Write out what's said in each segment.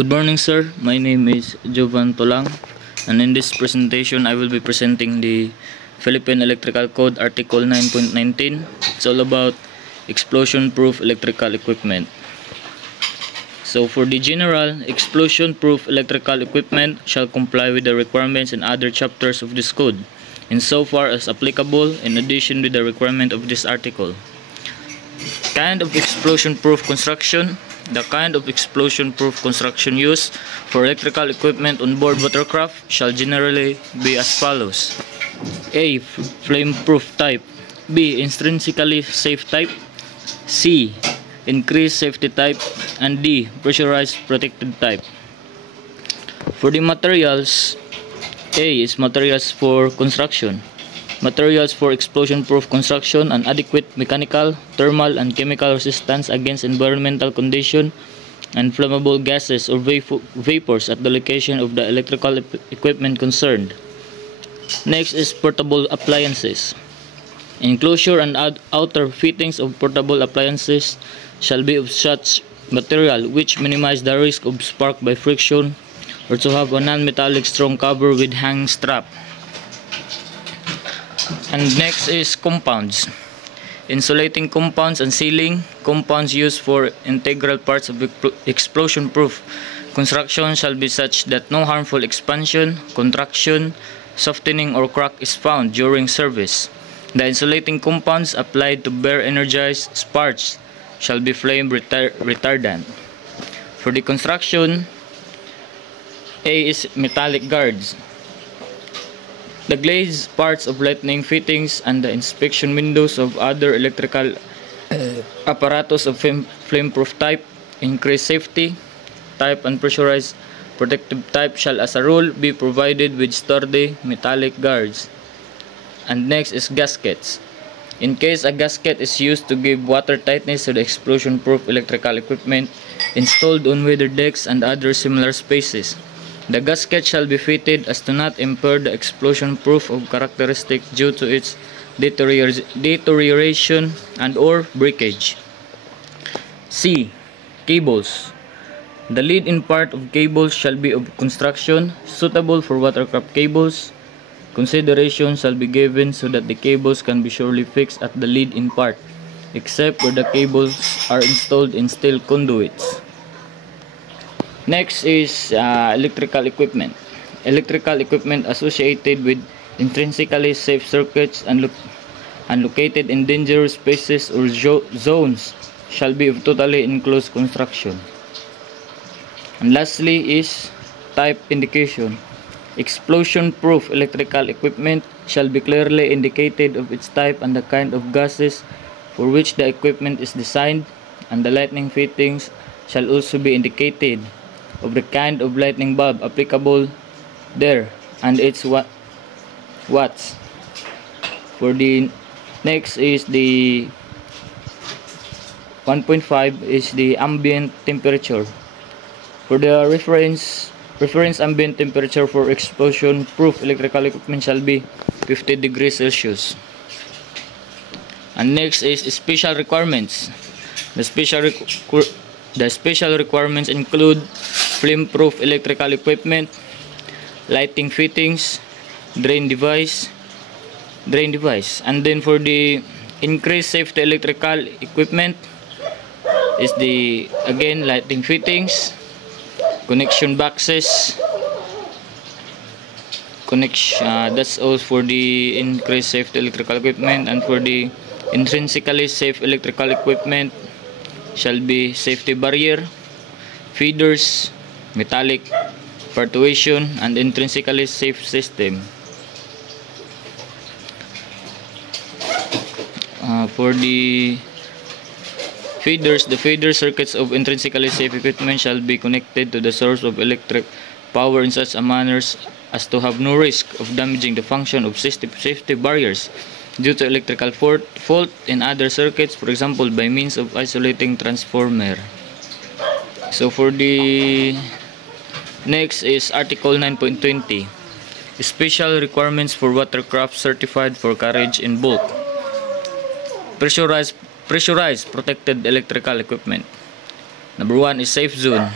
Good morning, sir. My name is Jovan Tolang, and in this presentation, I will be presenting the Philippine Electrical Code Article 9.19. It's all about explosion-proof electrical equipment. So, for the general, explosion-proof electrical equipment shall comply with the requirements in other chapters of this code, insofar as applicable, in addition to the requirement of this article. Kind of explosion-proof construction. The kind of explosion-proof construction used for electrical equipment on board watercraft shall generally be as follows: A. Flame-proof type. B. Intrinsically safe type. C. Increased safety type. And D. Pressurized protected type. For the materials, A is materials for construction. Materials for explosion-proof construction: an adequate mechanical, thermal, and chemical resistance against environmental conditions and flammable gases or vapors at the location of the electrical equipment concerned. Next is portable appliances. Enclosure and outer fittings of portable appliances shall be of such material which minimize the risk of spark by friction, or to have a non-metallic strong cover with hanging strap. And next is compounds. Insulating compounds and sealing compounds used for integral parts of explosion-proof construction shall be such that no harmful expansion, contraction, softening, or crack is found during service. The insulating compounds applied to bare energized sparks shall be flame retardant. For the construction, A is metallic guards. The glazed parts of lightning fittings and the inspection windows of other electrical apparatus of flame-proof type, increased safety type, and pressurized protective type shall as a rule be provided with sturdy metallic guards. And next is gaskets. In case a gasket is used to give water tightness to the explosion-proof electrical equipment installed on weather decks and other similar spaces, the gasket shall be fitted as to not impair the explosion-proof of characteristics due to its deterioration and or breakage. C. Cables. The lead-in part of cables shall be of construction suitable for watercraft cables. Consideration shall be given so that the cables can be surely fixed at the lead-in part, except where the cables are installed in steel conduits. Next is electrical equipment. Electrical equipment associated with intrinsically safe circuits and located in dangerous spaces or zones shall be of totally enclosed construction. And lastly is type indication. Explosion-proof electrical equipment shall be clearly indicated of its type and the kind of gases for which the equipment is designed, and the lightning fittings shall also be indicated of the kind of lightning bulb applicable there and its watts. For the next is the 1.5 is the ambient temperature. For the reference ambient temperature for explosion-proof electrical equipment shall be 50 degrees Celsius. And next is special requirements. The special requirements include flame-proof electrical equipment, lighting fittings, drain device. And then for the increased safety electrical equipment is the again lighting fittings, connection boxes. That's all for the increased safety electrical equipment. And for the intrinsically safe electrical equipment shall be safety barrier, feeders, metallic partition, and intrinsically safe system. For the feeders, the feeder circuits of intrinsically safe equipment shall be connected to the source of electric power in such a manner as to have no risk of damaging the function of safety barriers due to electrical fault in other circuits, for example by means of isolating transformer. So for the next is Article 9.20, special requirements for watercraft certified for carriage in bulk. Pressurized protected electrical equipment. Number 1 is safe zone.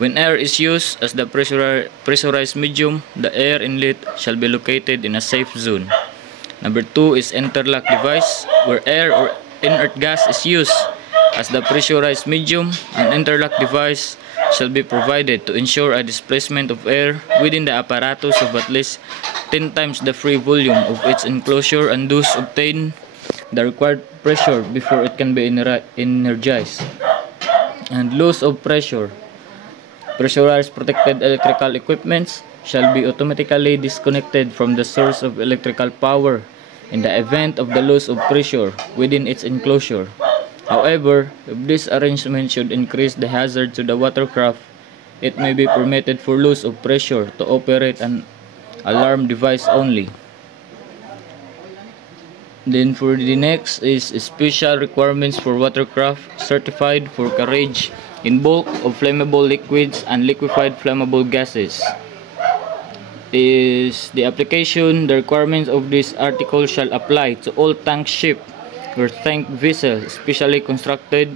When air is used as the pressurized medium, the air inlet shall be located in a safe zone. Number 2 is interlock device, where air or inert gas is used as the pressurized medium. An interlock device shall be provided to ensure a displacement of air within the apparatus of at least 10 times the free volume of its enclosure, and thus obtain the required pressure before it can be energized. And loss of pressure. Pressurized protected electrical equipments shall be automatically disconnected from the source of electrical power in the event of the loss of pressure within its enclosure. However, if this arrangement should increase the hazard to the watercraft, it may be permitted for loss of pressure to operate an alarm device only. Then for the next is special requirements for watercraft certified for carriage in bulk of flammable liquids and liquefied flammable gases. Is the application, the requirements of this article shall apply to all tank ship or tank vessels specially constructed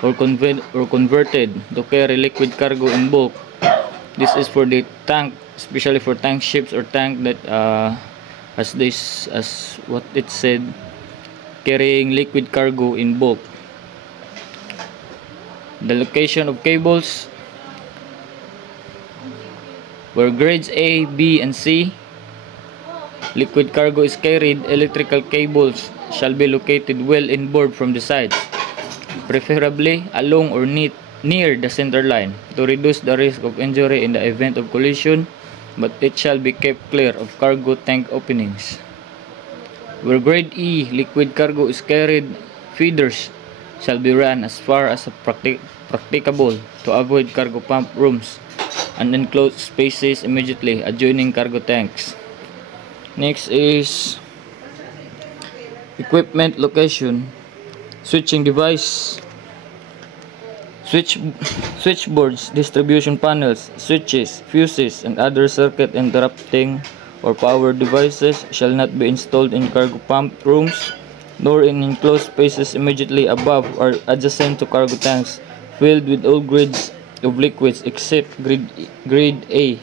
or converted to carry liquid cargo in bulk. This is for the tank, especially for tank ships or tank that as what it said, carrying liquid cargo in bulk. The location of cables, where grades A, B, and C liquid cargo is carried, electrical cables shall be located well inboard from the sides, preferably along or near the center line, to reduce the risk of injury in the event of collision, but it shall be kept clear of cargo tank openings. Where grade E liquid cargo is carried, feeders shall be run as far as practicable to avoid cargo pump rooms and enclosed spaces immediately adjoining cargo tanks. Next is equipment location, switching device, switchboards, distribution panels, switches, fuses, and other circuit interrupting or power devices shall not be installed in cargo pump rooms nor in enclosed spaces immediately above or adjacent to cargo tanks filled with all grades of liquids except grade A.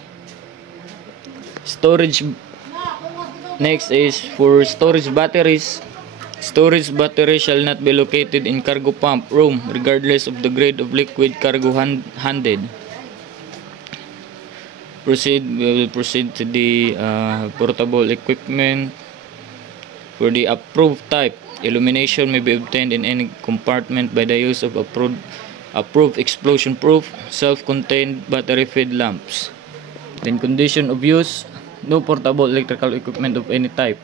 Storage. Next is for storage batteries. Storage battery shall not be located in cargo pump room regardless of the grade of liquid cargo handed. We will proceed to the portable equipment. For the approved type, illumination may be obtained in any compartment by the use of approved explosion-proof, self-contained battery-fed lamps. In condition of use, no portable electrical equipment of any type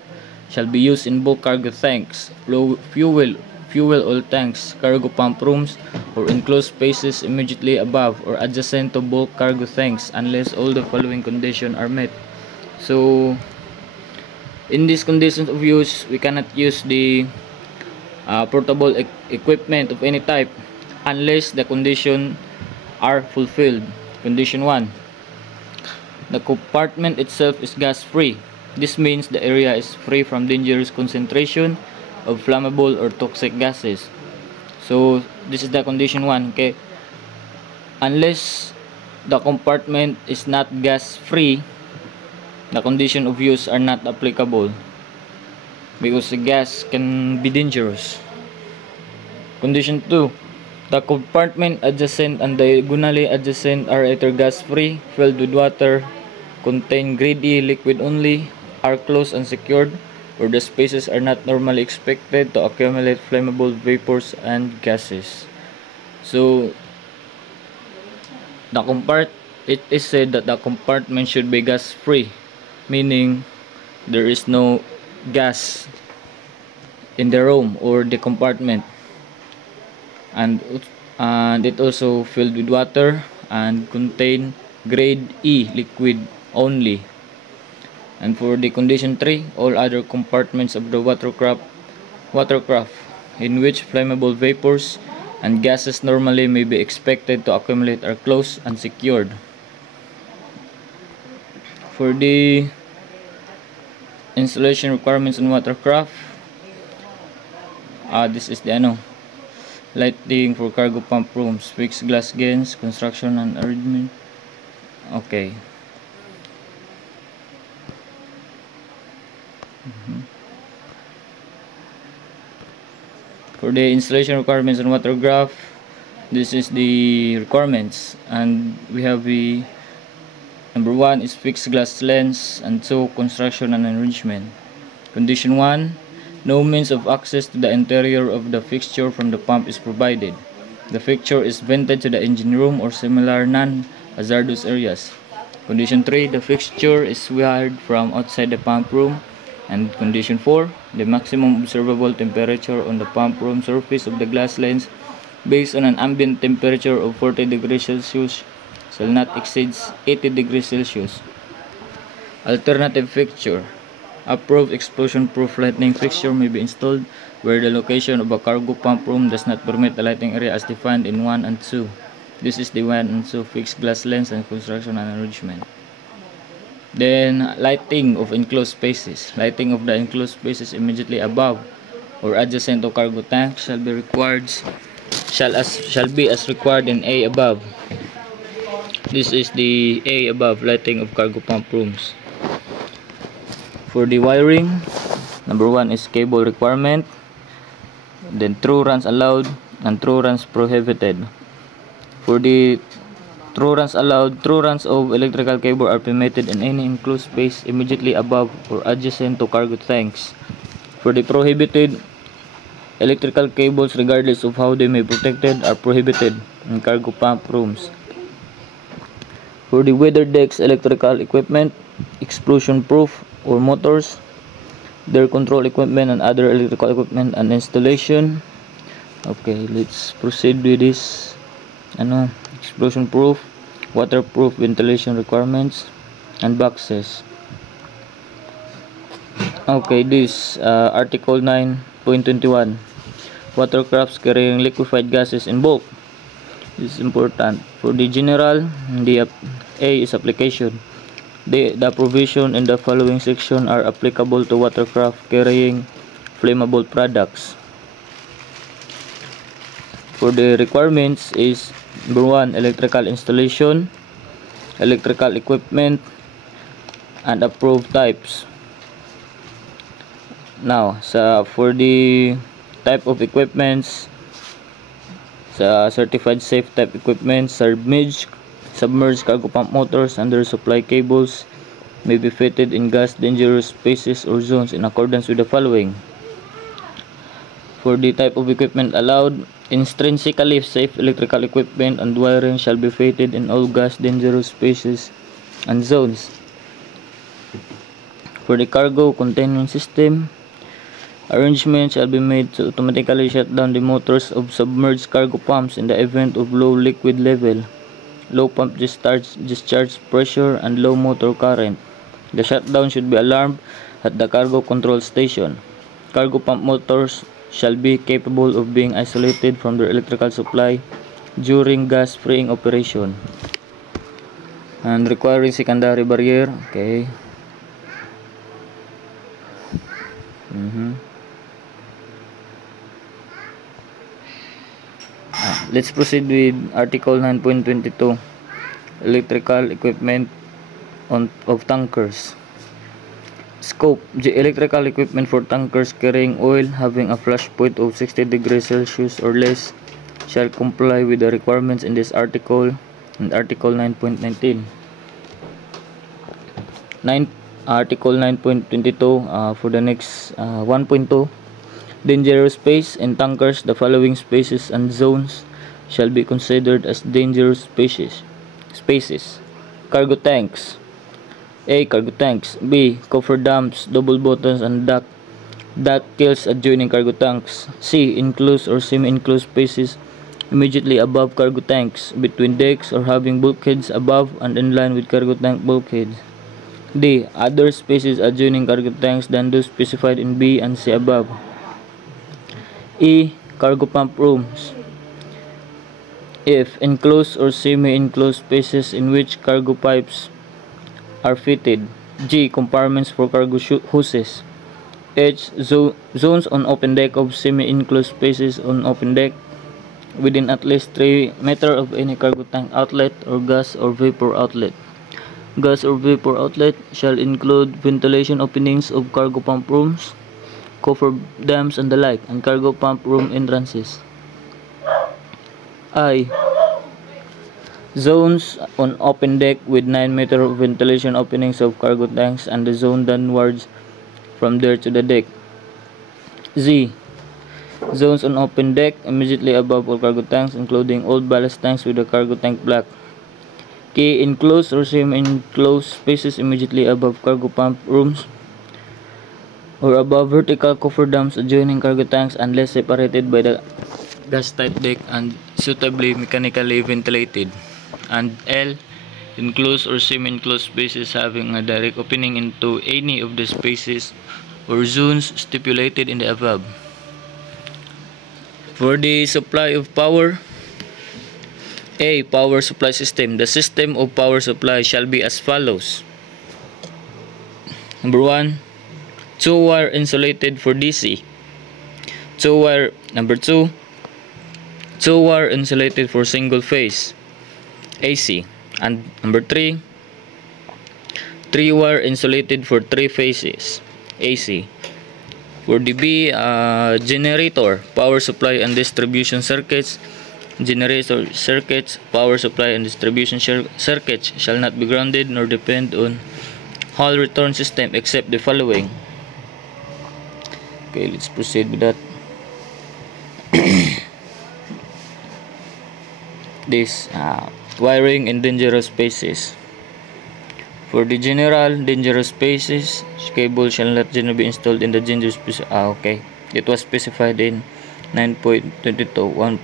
shall be used in bulk cargo tanks, low fuel oil tanks, cargo pump rooms, or enclosed spaces immediately above or adjacent to bulk cargo tanks unless all the following conditions are met. So, in these conditions of use, we cannot use the portable equipment of any type unless the conditions are fulfilled. Condition 1. The compartment itself is gas-free. This means the area is free from dangerous concentration of flammable or toxic gases. So, this is the condition 1. Okay? Unless the compartment is not gas-free, the condition of use are not applicable because the gas can be dangerous. Condition 2. The compartment adjacent and diagonally adjacent are either gas-free, filled with water, contain grade E liquid only, are closed and secured, or the spaces are not normally expected to accumulate flammable vapors and gases. So, it is said that the compartment should be gas-free, meaning there is no gas in the room or the compartment, and it also filled with water and contain grade E liquid only. And for the condition 3, all other compartments of the watercraft in which flammable vapors and gases normally may be expected to accumulate are closed and secured. For the installation requirements on watercraft, this is the lighting for cargo pump rooms, fixed glass gains, construction and arrangement, Okay. For the installation requirements on water graph, this is the requirements, and we have the number 1 is fixed glass lens, and 2 construction and arrangement. Condition 1, no means of access to the interior of the fixture from the pump is provided. The fixture is vented to the engine room or similar non-hazardous areas. Condition 3, the fixture is wired from outside the pump room. And condition 4, the maximum observable temperature on the pump room surface of the glass lens based on an ambient temperature of 40 degrees Celsius shall not exceed 80 degrees Celsius. Alternative fixture. Approved explosion-proof lighting fixture may be installed where the location of a cargo pump room does not permit the lighting area as defined in 1 and 2. This is the 1 and 2 fixed glass lens and construction and arrangement. Then, lighting of enclosed spaces. Lighting of the enclosed spaces immediately above or adjacent to cargo tank shall be as required in A above. This is the A above, lighting of cargo pump rooms. For the wiring, number 1 is cable requirement. Then through runs allowed and through runs prohibited. For the through runs allowed, through runs of electrical cable are permitted in any enclosed space immediately above or adjacent to cargo tanks. For the prohibited, electrical cables, regardless of how they may be protected, are prohibited in cargo pump rooms. For the weather decks electrical equipment, explosion proof or motors, their control equipment and other electrical equipment and installation. Okay, let's proceed with this. Explosion proof, waterproof ventilation requirements, and boxes. Okay, this article 9.21, watercrafts carrying liquefied gases in bulk. This is important. For the general, the A is application. The provision in the following section are applicable to watercraft carrying flammable products. For the requirements is number 1, electrical installation, electrical equipment, and approved types. Now, for the type of equipments, certified safe type equipment, submerged cargo pump motors and their supply cables may be fitted in gas dangerous spaces or zones in accordance with the following. For the type of equipment allowed, intrinsically safe electrical equipment and wiring shall be fitted in all gas dangerous spaces and zones. For the cargo containment system, arrangements shall be made to automatically shut down the motors of submerged cargo pumps in the event of low liquid level, low pump discharge pressure, and low motor current. The shutdown should be alarmed at the cargo control station. Cargo pump motors shall be capable of being isolated from their electrical supply during gas freeing operation. And requiring secondary barrier. Okay. Let's proceed with article 9.22, electrical equipment of tankers. Scope: the electrical equipment for tankers carrying oil having a flash point of 60 degrees Celsius or less shall comply with the requirements in this article and article 9.19. Article 9.22 for the next 1.2. Dangerous space in tankers. The following spaces and zones shall be considered as dangerous spaces. Cargo tanks. A. Cargo tanks. B. Cofferdams, double bottoms, and ductils adjoining cargo tanks. C. Enclosed or semi-enclosed spaces immediately above cargo tanks, between decks, or having bulkheads above and in line with cargo tank bulkheads. D. Other spaces adjoining cargo tanks than those specified in B and C above. E. Cargo pump rooms. F. Enclosed or semi-enclosed spaces in which cargo pipes are fitted. G. Compartments for cargo hoses. H. Zones on open deck of semi-enclosed spaces on open deck within at least 3 meters of any cargo tank outlet or gas or vapor outlet. Gas or vapor outlet shall include ventilation openings of cargo pump rooms, coffer dams and the like, and cargo pump room entrances. I. Zones on open deck with 9-meter ventilation openings of cargo tanks and the zone downwards from there to the deck. Z. Zones on open deck immediately above all cargo tanks, including old ballast tanks with a cargo tank block. K. Enclosed or semi-enclosed spaces immediately above cargo pump rooms or above vertical coffer dams adjoining cargo tanks unless separated by the gas-tight deck and suitably mechanically ventilated. And L. Enclosed or semi-enclosed spaces having a direct opening into any of the spaces or zones stipulated in the above. For the supply of power, A. Power supply system. The system of power supply shall be as follows. Number 1, 2-wire insulated for DC. 2-wire. Number 2, 2-wire insulated for single phase AC. And number 3, 3-wire insulated for 3 phases AC. For the B, generator, power supply and distribution circuits. Generator circuits, power supply and distribution circuits shall not be grounded nor depend on Hall return system except the following. Okay, let's proceed with that. This wiring in dangerous spaces. For the general dangerous spaces, cable shall not generally be installed in the dangerous spaces. Okay, it was specified in 9.22 1.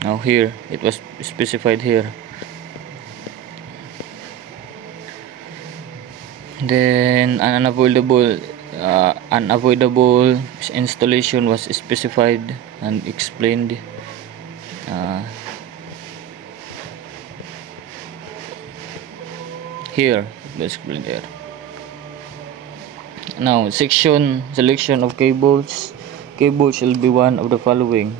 Now here it was specified here. Then unavoidable installation was specified and explained. Here let's explain there. Now selection of cables. Cable shall be one of the following.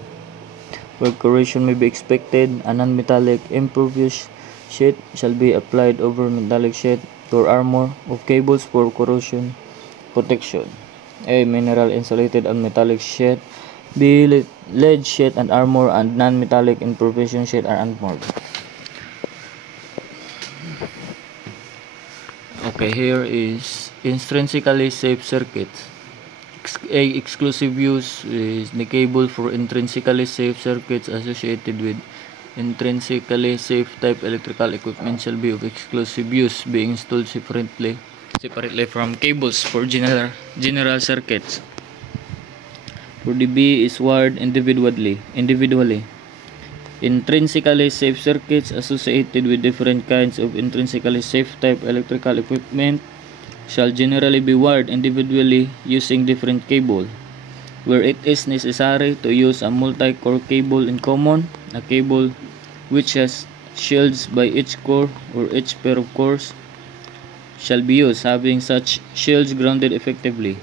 Where corrosion may be expected, a non-metallic impervious sheet shall be applied over metallic sheet or armor of cables for corrosion protection. A. Mineral insulated and metallic sheet. B. Lead sheet and armor and non-metallic impervious sheet are armored. Okay, here is intrinsically safe circuits. A. Exclusive use is the cable for intrinsically safe circuits associated with intrinsically safe type electrical equipment shall be of exclusive use, being installed separately from cables for general circuits. For the B is wired individually. Intrinsically safe circuits associated with different kinds of intrinsically safe type electrical equipment shall generally be wired individually using different cable. Where it is necessary to use a multi-core cable in common, a cable which has shields by each core or each pair of cores shall be used, having such shields grounded effectively.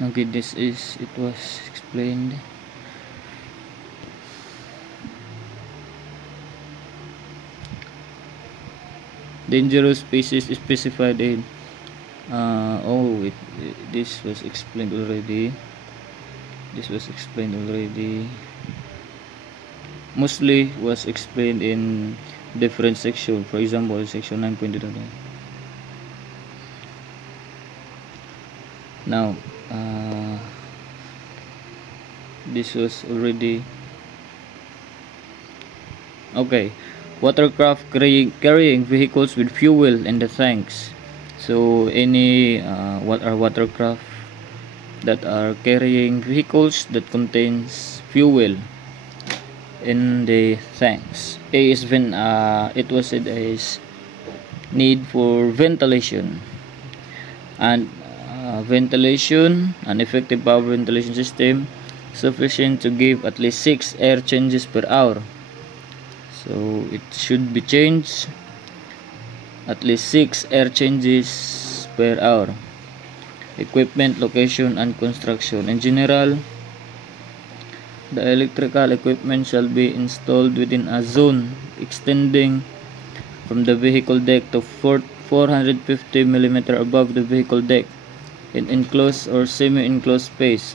Okay, it was explained. Dangerous spaces specified in this was explained already. Mostly was explained in different section. For example, section 9.2. Now this was already okay. Watercraft carrying vehicles with fuel in the tanks. So any what are watercraft that are carrying vehicles that contains fuel in the tanks. A is it was said is need for ventilation and ventilation, an effective power ventilation system sufficient to give at least 6 air changes per hour. So it should be changed at least 6 air changes per hour. Equipment, location and construction. In general, The electrical equipment shall be installed within a zone extending from the vehicle deck to 450 mm above the vehicle deck in enclosed or semi-enclosed space.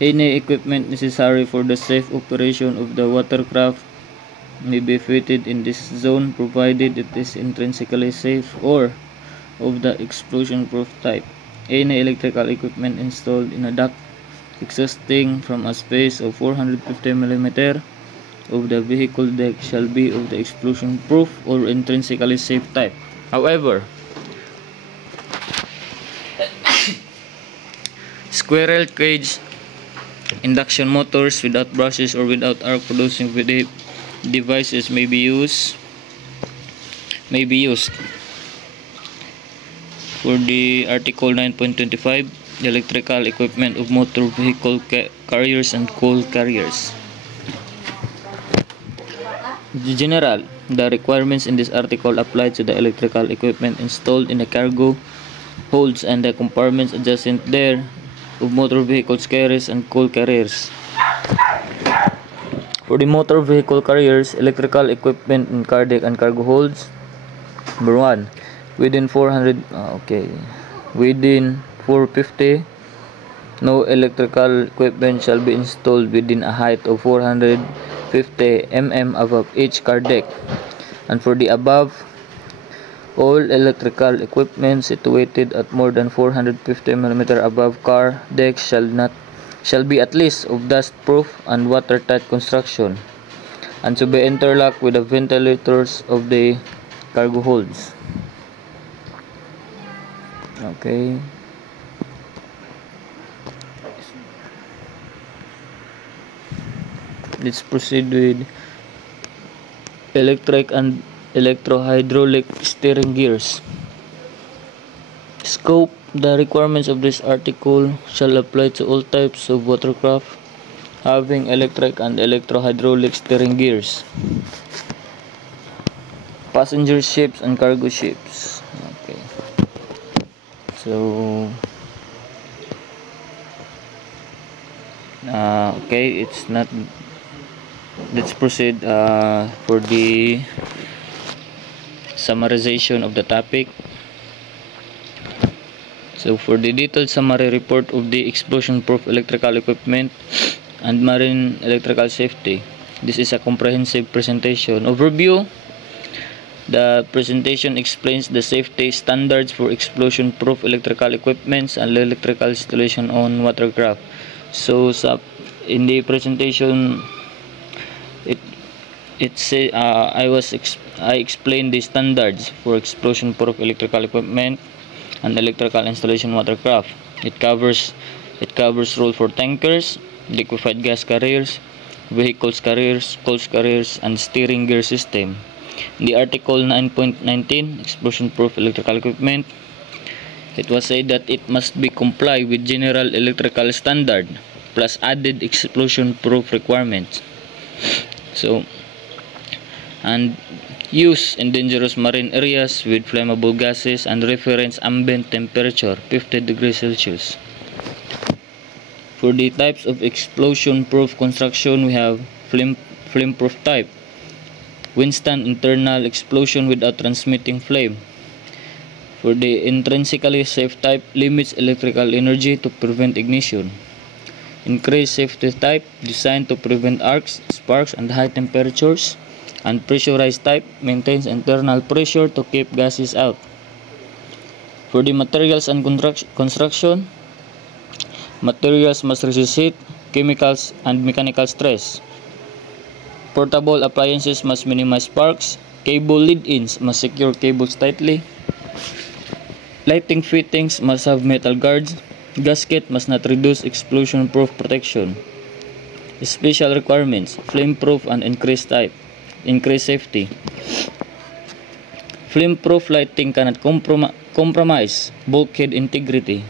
Any equipment necessary for the safe operation of the watercraft may be fitted in this zone provided it is intrinsically safe or of the explosion-proof type. Any electrical equipment installed in a dock existing from a space of 450 mm of the vehicle deck shall be of the explosion-proof or intrinsically safe type. However, squirrel cage induction motors without brushes or without arc producing devices may be used for the Article 9.25, the electrical equipment of motor vehicle carriers and coal carriers. In general, the requirements in this article apply to the electrical equipment installed in the cargo holds and the compartments adjacent there of motor vehicles carriers and coal carriers. For the motor vehicle carriers, electrical equipment in car deck and cargo holds. Number 1, within 450, no electrical equipment shall be installed within a height of 450 mm above each car deck. And for the above, all electrical equipment situated at more than 450 mm above car decks shall be at least of dust-proof and watertight construction, and to be interlocked with the ventilators of the cargo holds. Okay. Let's proceed with electric and electro-hydraulic steering gears. Scope: the requirements of this article shall apply to all types of watercraft having electric and electro-hydraulic steering gears. Passenger ships and cargo ships. Okay. So it's not. Let's proceed for the summarization of the topic. So for the detailed summary report of the explosion-proof electrical equipment and marine electrical safety, this is a comprehensive presentation. Overview: the presentation explains the safety standards for explosion-proof electrical equipments and electrical installation on watercraft. So in the presentation, I explained the standards for explosion-proof electrical equipment and electrical installation watercraft. It covers rule for tankers, liquefied gas carriers, vehicles carriers, coal carriers, and steering gear system. In the Article 9.19, explosion-proof electrical equipment, it was said that it must be comply with general electrical standard plus added explosion-proof requirements. So, and use in dangerous marine areas with flammable gases and reference ambient temperature 50 degrees Celsius. For the types of explosion-proof construction, we have flame-proof type, withstand internal explosion without transmitting flame. For the intrinsically safe type, limits electrical energy to prevent ignition. Increased safety type, designed to prevent arcs, sparks, and high temperatures. And pressurized type, maintains internal pressure to keep gases out. For the materials and construction, materials must resist heat, chemicals, and mechanical stress. Portable appliances must minimize sparks. Cable lead-ins must secure cables tightly. Lighting fittings must have metal guards. Gasket must not reduce explosion-proof protection. Special requirements: flame-proof and increased safety. Flame-proof lighting cannot compromise bulkhead integrity.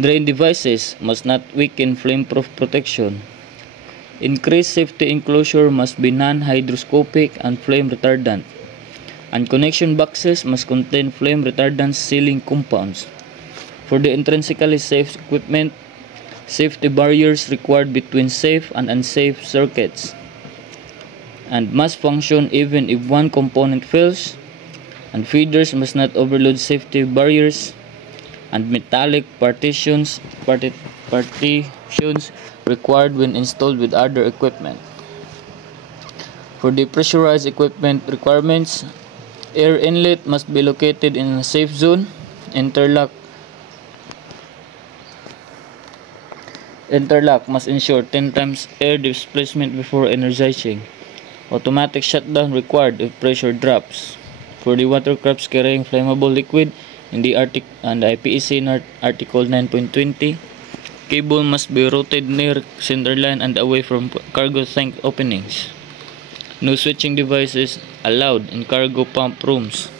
Drain devices must not weaken flame-proof protection. Increased safety enclosure must be non-hydroscopic and flame retardant. And connection boxes must contain flame retardant sealing compounds. For the intrinsically safe equipment, safety barriers required between safe and unsafe circuits, and must function even if one component fails, and feeders must not overload safety barriers, and metallic partitions required when installed with other equipment. For the pressurized equipment requirements, air inlet must be located in a safe zone. Interlock must ensure 10 times air displacement before energizing. Automatic shutdown required if pressure drops. For the watercrafts carrying flammable liquid in the IPEC Article 9.20, cable must be routed near centerline and away from cargo tank openings. No switching devices allowed in cargo pump rooms.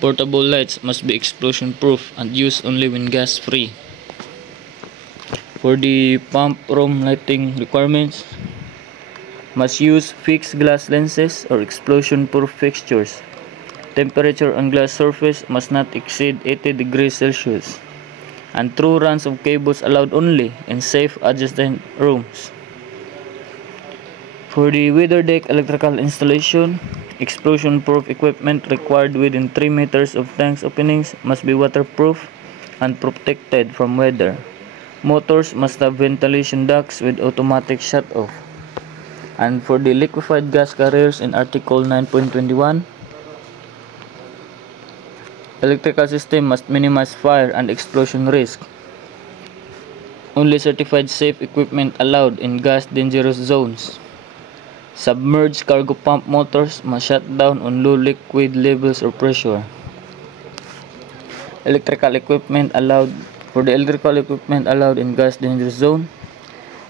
Portable lights must be explosion proof and used only when gas free. For the pump room lighting requirements, must use fixed glass lenses or explosion proof fixtures. Temperature on glass surface must not exceed 80 degrees Celsius, and through runs of cables allowed only in safe adjacent rooms. For the weather deck electrical installation, explosion proof equipment required within 3 meters of tanks openings must be waterproof and protected from weather. Motors must have ventilation ducts with automatic shut-off. And for the liquefied gas carriers in Article 9.21, electrical system must minimize fire and explosion risk. Only certified safe equipment allowed in gas dangerous zones. Submerged cargo pump motors must shut down on low liquid levels or pressure. Electrical equipment allowed in gas dangerous zone,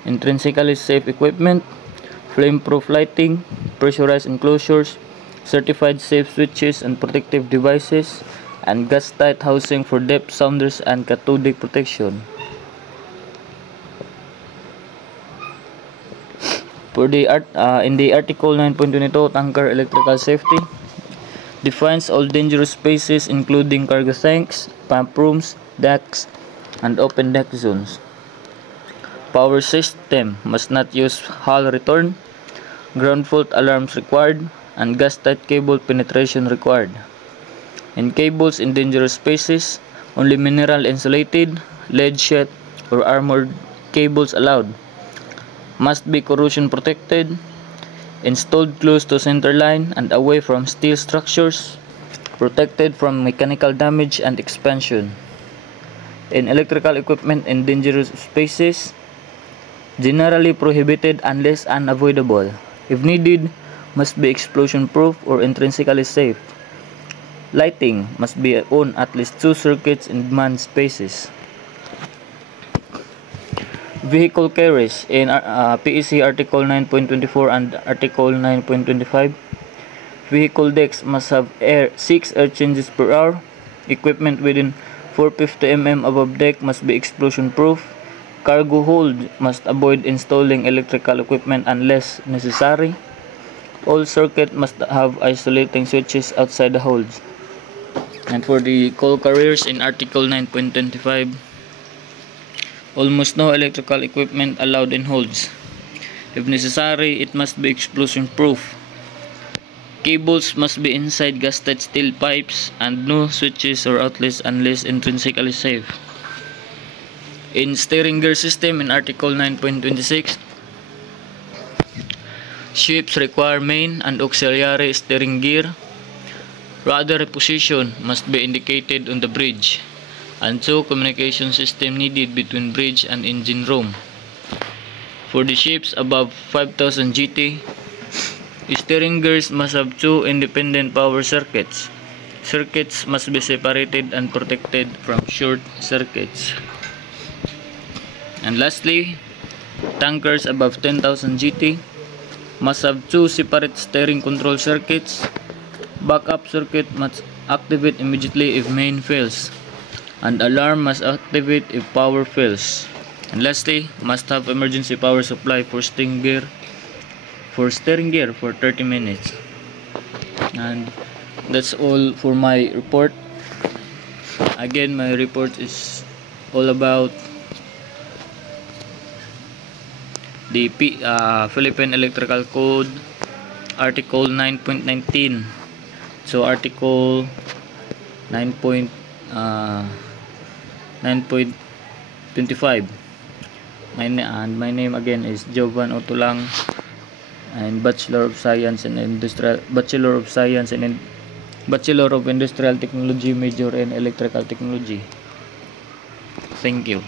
intrinsically safe equipment, flame-proof lighting, pressurized enclosures, certified safe switches and protective devices, and gas-tight housing for depth sounders and cathodic protection. For the in the Article 9.22, tanker electrical safety defines all dangerous spaces including cargo tanks, pump rooms, decks, and open deck zones. Power system must not use hull return, ground fault alarms required, and gas-tight cable penetration required. In cables in dangerous spaces, only mineral insulated, lead sheet, or armored cables allowed. Must be corrosion protected, installed close to center line and away from steel structures, protected from mechanical damage and expansion. In electrical equipment in dangerous spaces, generally prohibited unless unavoidable. If needed, must be explosion proof or intrinsically safe. Lighting must be on at least 2 circuits in manned spaces. Vehicle carriers in PEC Article 9.24 and Article 9.25. Vehicle decks must have 6 air changes per hour. Equipment within 450 mm above deck must be explosion proof. Cargo hold must avoid installing electrical equipment unless necessary. All circuit must have isolating switches outside the holds. And for the coal carriers in Article 9.25, almost no electrical equipment allowed in holds. If necessary, it must be explosion proof. Cables must be inside gas-tight steel pipes and no switches or outlets unless intrinsically safe. In steering gear system in Article 9.26, ships require main and auxiliary steering gear. Rudder position must be indicated on the bridge, and 2 communication system needed between bridge and engine room. For the ships above 5000 GT, steering gears must have 2 independent power circuits. Circuits must be separated and protected from short circuits. And lastly, tankers above 10,000 GT must have 2 separate steering control circuits. Backup circuit must activate immediately if main fails, and alarm must activate if power fails. And lastly, must have emergency power supply for steering gear for 30 minutes. And that's all for my report. Again, my report is all about the Philippine Electrical Code Article 9.19. So Article 9.25. My name again is Jovan Otulang, and Bachelor of Science in Industrial Technology, major in Electrical Technology. Thank you.